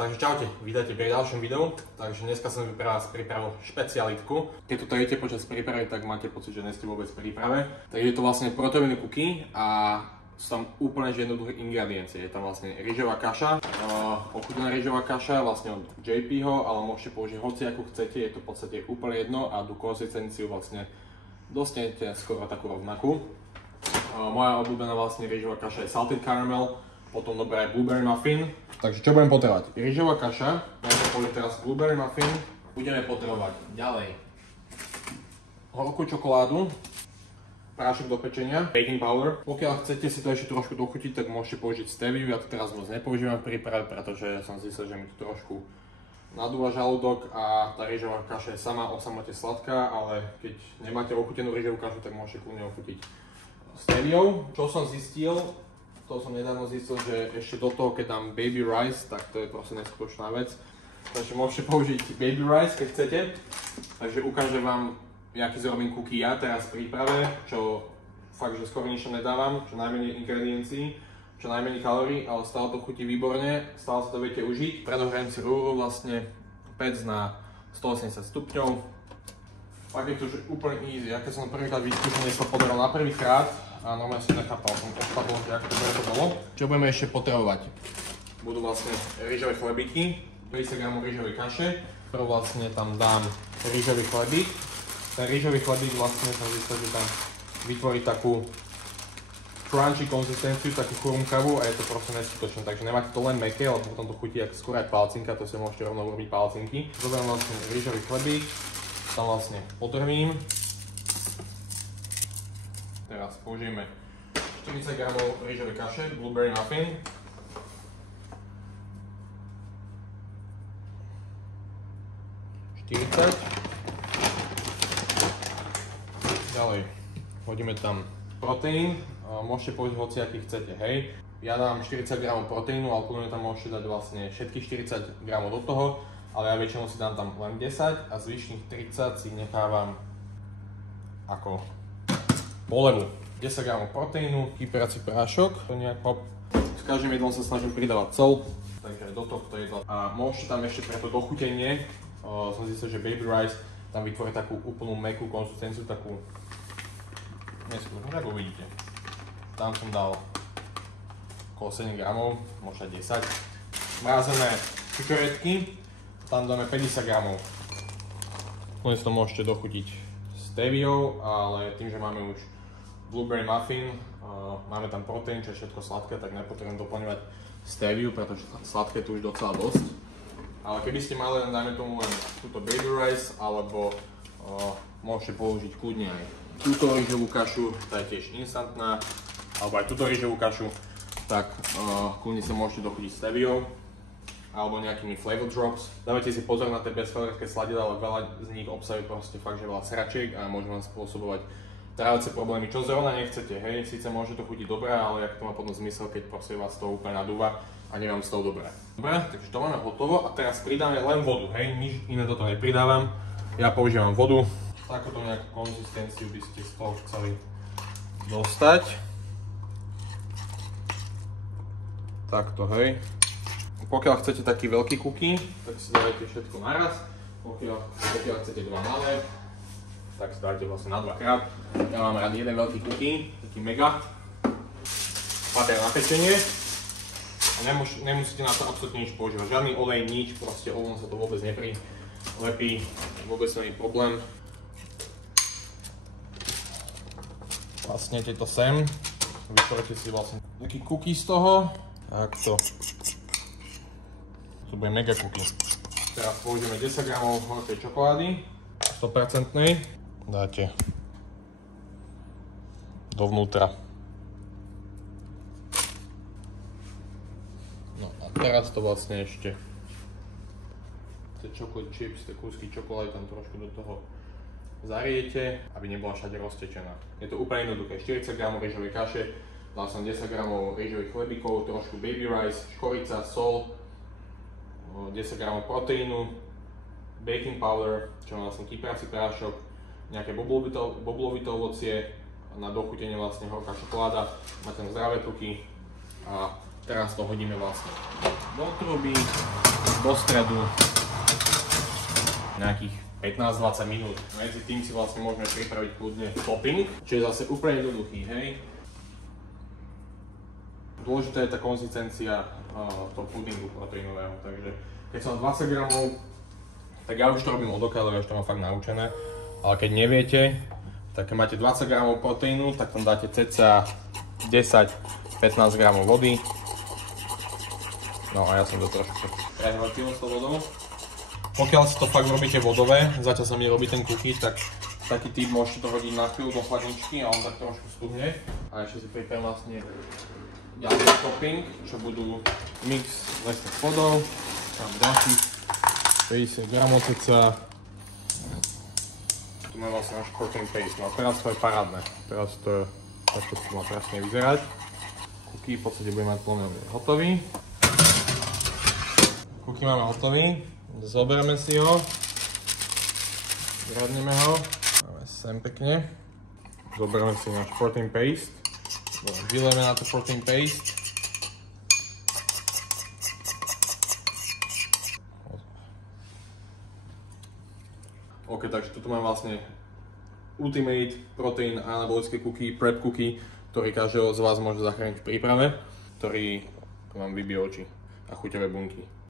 Takže čaute, vítajte pri ďalšom videu. Takže dneska som pre vás pripravil špecialitku. Keď to jete počas prípravy, tak máte pocit, že nie ste vôbec v príprave. Takže je to vlastne proteínový cookie a sú tam úplne jednoduché ingrediencie. Je tam vlastne rýžová kaša, ochutená rýžová kaša vlastne od JPho, ale môžete použiť hoci ako chcete, je to v podstate úplne jedno a tú konzistenciu vlastne dostanete skoro takú rovnakú. Moja obľúbená vlastne rýžová kaša je salted caramel, potom dobré blueberry muffin. Takže čo budem potrebovať? Rýžová kaša, budeme použiť teraz blueberry muffin. Budeme potrebovať ďalej horkú čokoládu, prášok do pečenia, baking powder. Pokiaľ chcete si to ešte trošku dochutiť, tak môžete použiť steviu. Ja to teraz moc nepoužívam v príprave, pretože som zistil, že mi to trošku nadúva žalúdok a tá rýžová kaša je sama o samote sladká, ale keď nemáte ochutenú rýžovú kašu, tak môžete kľudne ochutiť steviou. Čo som zistil, to som nedávno zistil, že ešte do toho, keď dám baby rice, tak to je proste neskutočná vec. Takže môžete použiť baby rice, keď chcete. Takže ukážem vám, aký zrobím cookie ja teraz v príprave, čo fakt, že skoro nič nedávam, čo najmenej ingrediencií, čo najmenej kalórií, ale stále to chutí výborne, stále sa to viete užiť. Predohrajem si rúru vlastne pec na 180 stupňov. Fakt je to už úplne easy. Ja keď som prvýkrát vyskúšal, sa podarilo na prvýkrát a normálne si nechápal, som odpadol, že ako to bolo. Čo budeme ešte potrebovať? Budú vlastne rýžové chlebíky, 50 g rýžovej kaše. Prv vlastne tam dám rýžový chlebík. Ten rýžový chlebík vlastne som zistil, že tam vytvorí takú crunchy konzistenciu, takú chrumkavú a je to proste neskutočné. Takže nemáte to len mäkké, lebo potom to chutí ako skôr aj palcinka, to si môžete rovno urobiť palcinky. Zoberiem vlastne rýžový chlebík, tam vlastne podrvím. Teraz použijeme 40 g rýžovej kaše, blueberry muffin. Ďalej hodíme tam proteín, môžete použiť hoci aký chcete, hej. Ja dám 40 g proteínu, ale kľudne tam môžete dať vlastne všetkých 40 g do toho, ale ja väčšinou si dám tam len 10 a zvyšných 30 si nechávam ako polevu. 10 g proteínu, kyperací prášok, to nejak hop. S každým jedlom sa snažím pridávať sol, takže do tohto jedla. A môžete tam ešte pre to dochutenie, som zistil, že baby rice tam vytvorí takú úplnú mäkkú konzistenciu, takú neskutočnú, ako vidíte. Tam som dal okolo 7 g, možno 10. Mrazené čučoretky, tam dáme 50 g. Dnes to môžete dochutiť steviou, ale tým, že máme už blueberry muffin, máme tam proteín, čo je všetko sladké, tak nepotrebujem doplňovať steviu, pretože sladké tu už docela dosť. Ale keby ste mali, dajme tomu len túto baby rice, alebo môžete použiť kľudne aj túto rýžovú kašu, tá je tiež instantná, alebo aj túto rýžovú kašu, tak kľudne sa môžete dochutiť steviou, alebo nejakými flavor drops. Dávajte si pozor na tie bezkalorické sladidlá, ale veľa z nich obsahuje proste fakt, že veľa sračiek a môže vám spôsobovať tráviace problémy, čo zrovna nechcete, hej. Síce môže to chutiť dobré, ale jak to má potom zmysel, keď proste vás to úplne nadúva a nemám z toho dobré. Dobre, takže to máme hotovo a teraz pridáme len vodu, hej, nič iné do toho nepridávam. Ja používam vodu. Takúto nejakú konzistenciu by ste z toho chceli dostať. Takto, hej. Pokiaľ chcete taký veľký cookie, tak si dajte všetko naraz. Pokiaľ chcete dva malé, tak si dajte vlastne na dvakrát. Ja mám rád jeden veľký cookie, taký mega. Papier na pečenie. A nemusíte na to absolútne nič používať. Žiadny olej, nič, proste olejom sa to vôbec neprilepí, vôbec nie je problém. Vlastnete to sem, vytvoríte si vlastne taký cookie z toho. Takto. To bude mega cookie. Teraz použijeme 10 g horkej čokolády, 100%. Dáte dovnútra. No a teraz to vlastne ešte tie chocolate chips, tie kúsky čokolády tam trošku do toho zariete, aby nebola všade roztečená. Je to úplne jednoduché. 40 g rýžovej kaše, dal som 10 g rýžových chlebíkov, trošku baby rice, škorica, sol, 10 g proteínu, baking powder, čo má vlastne kyperací prášok, nejaké boblovité ovocie, na dochutenie vlastne horká čokoláda, máte tam zdravé tuky a teraz to hodíme vlastne do truby. do stredu nejakých 15-20 minút. Medzi tým si vlastne môžeme pripraviť kľudne topping, čo je zase úplne jednoduchý, hej. Dôležitá je tá konzistencia toho pudingu proteínového, takže keď som 20 gramov, tak ja už to robím od oka, lebo ja už to mám fakt naučené, ale keď neviete, tak keď máte 20 gramov proteínu, tak tam dáte cca 10-15 gramov vody. No a ja som to trošku prehrotil s tou vodou. Pokiaľ si to fakt robíte vodové, zatiaľ sa mi robí ten cookie, tak taký typ môžete to hodiť na chvíľu do chladničky a on tak trošku studne. A ešte si pripravím vlastne ďalší topping, čo budú mix s lesných plodov. Tam ďalších 50 gramov cca. Tu máme vlastne náš protein paste. No a teraz to je parádne. Teraz to takto má krásne vyzerať. Cookie v podstate bude mať plne hotový. Cookie máme hotový. Zoberieme si ho. Zradneme ho. Máme sem pekne. Zoberieme si náš protein paste. Vylejeme na to protein paste. OK, takže tu mám vlastne Ultimate Protein anabolické cookie, prep cookie, ktorý každého z vás môže zachrániť v príprave, ktorý vám vybije oči a chuťové bunky.